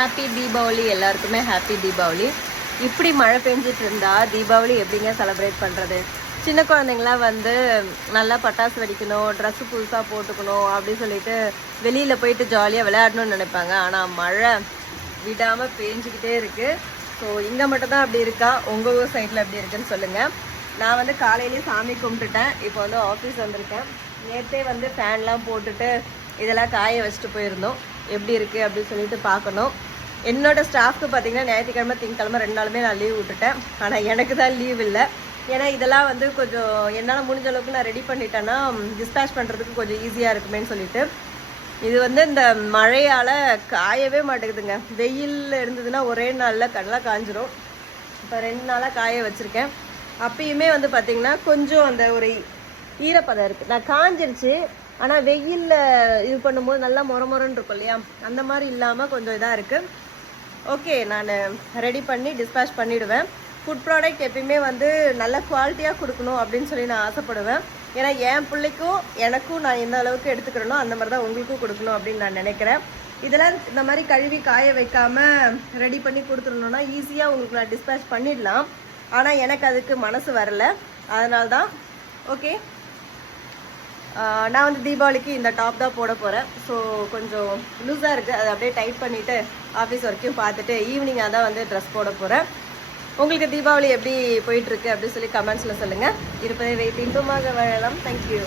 Happy Deepavali எல்லாருக்குமே happy Deepavali. இப்படி மழை பெஞ்சிட்டு இருந்தா தீபாவளி எப்படிங்க செலிப்ரேட் பண்ணுறது? சின்ன குழந்தைங்களாம் வந்து நல்லா பட்டாசு வெடிக்கணும், ட்ரெஸ்ஸு புதுசாக போட்டுக்கணும் அப்படின்னு சொல்லிட்டு வெளியில் போயிட்டு ஜாலியாக விளையாடணும்னு நினைப்பாங்க. ஆனால் மழை விடாமல் பேஞ்சிக்கிட்டே இருக்குது. ஸோ இங்கே மட்டும்தான் அப்படி இருக்கா, உங்கள் ஊர் சைடில் எப்படி இருக்குன்னு சொல்லுங்கள். நான் வந்து காலையிலேயே சாமி கும்பிட்டுட்டேன். இப்போ வந்து ஆஃபீஸ் வந்திருக்கேன். நேற்றே வந்து ஃபேன்லாம் போட்டுட்டு இதெல்லாம் காய வச்சுட்டு போயிருந்தோம். எப்படி இருக்குது அப்படின்னு சொல்லிட்டு பார்க்கணும். என்னோடய ஸ்டாஃப்க்கு பார்த்தீங்கன்னா ஞாயிற்றுக்கிழமை திங்கக்கிழமை 2 நாளுமே நான் லீவ் விட்டுட்டேன். ஆனால் எனக்கு தான் லீவ் இல்லை. ஏன்னா இதெல்லாம் வந்து கொஞ்சம் என்னால் முடிஞ்ச அளவுக்கு நான் ரெடி பண்ணிட்டேன்னா டிஸ்பேச் பண்ணுறதுக்கு கொஞ்சம் ஈஸியாக இருக்குமேன்னு சொல்லிட்டு. இது வந்து இந்த மழையால் காயவே மாட்டேங்குதுங்க. வெயில் இருந்ததுன்னா ஒரே நாளில் கடலாக காஞ்சிரும். இப்போ 2 நாளாக காய வச்சுருக்கேன். அப்பயுமே வந்து பார்த்திங்கன்னா கொஞ்சம் அந்த ஒரு ஈரப்பதம் இருக்குது. நான் காஞ்சிருச்சு, ஆனால் வெயிலில் இது பண்ணும்போது நல்லா மொரன்னு இருக்கும் இல்லையா, அந்த மாதிரி இல்லாமல் கொஞ்சம் இதாக இருக்குது. ஓகே, நான் ரெடி பண்ணி டிஸ்பேச் பண்ணிவிடுவேன். ஃபுட் ப்ராடக்ட் எப்பயுமே வந்து நல்ல குவாலிட்டியாக கொடுக்கணும் அப்படின்னு சொல்லி நான் ஆசைப்படுவேன். ஏன்னா என் பிள்ளைக்கும் எனக்கும் நான் எந்த அளவுக்கு எடுத்துக்கிறேனோ அந்த மாதிரி தான் உங்களுக்கும் கொடுக்கணும் அப்படின்னு நான் நினைக்கிறேன். இதெல்லாம் இந்த மாதிரி கழுவி காய வைக்காமல் ரெடி பண்ணி கொடுத்துடணுன்னா ஈஸியாக உங்களுக்கு நான் டிஸ்பேச் பண்ணிடலாம். ஆனால் எனக்கு அதுக்கு மனசு வரல. அதனால தான் ஓகே, நான் வந்து தீபாவளிக்கு இந்த டாப் தான் போட போகிறேன். ஸோ கொஞ்சம் லூஸாக இருக்குது, அதை அப்படியே டைட் பண்ணிவிட்டு ஆஃபீஸ் வரைக்கும் பார்த்துட்டு ஈவினிங்காக தான் வந்து ட்ரெஸ் போட போகிறேன். உங்களுக்கு தீபாவளி எப்படி போயிட்டுருக்கு அப்படின்னு சொல்லி கமெண்ட்ஸில் சொல்லுங்கள். இருப்பதை வைத்து இன்பமாக வாழலாம். தேங்க்யூ.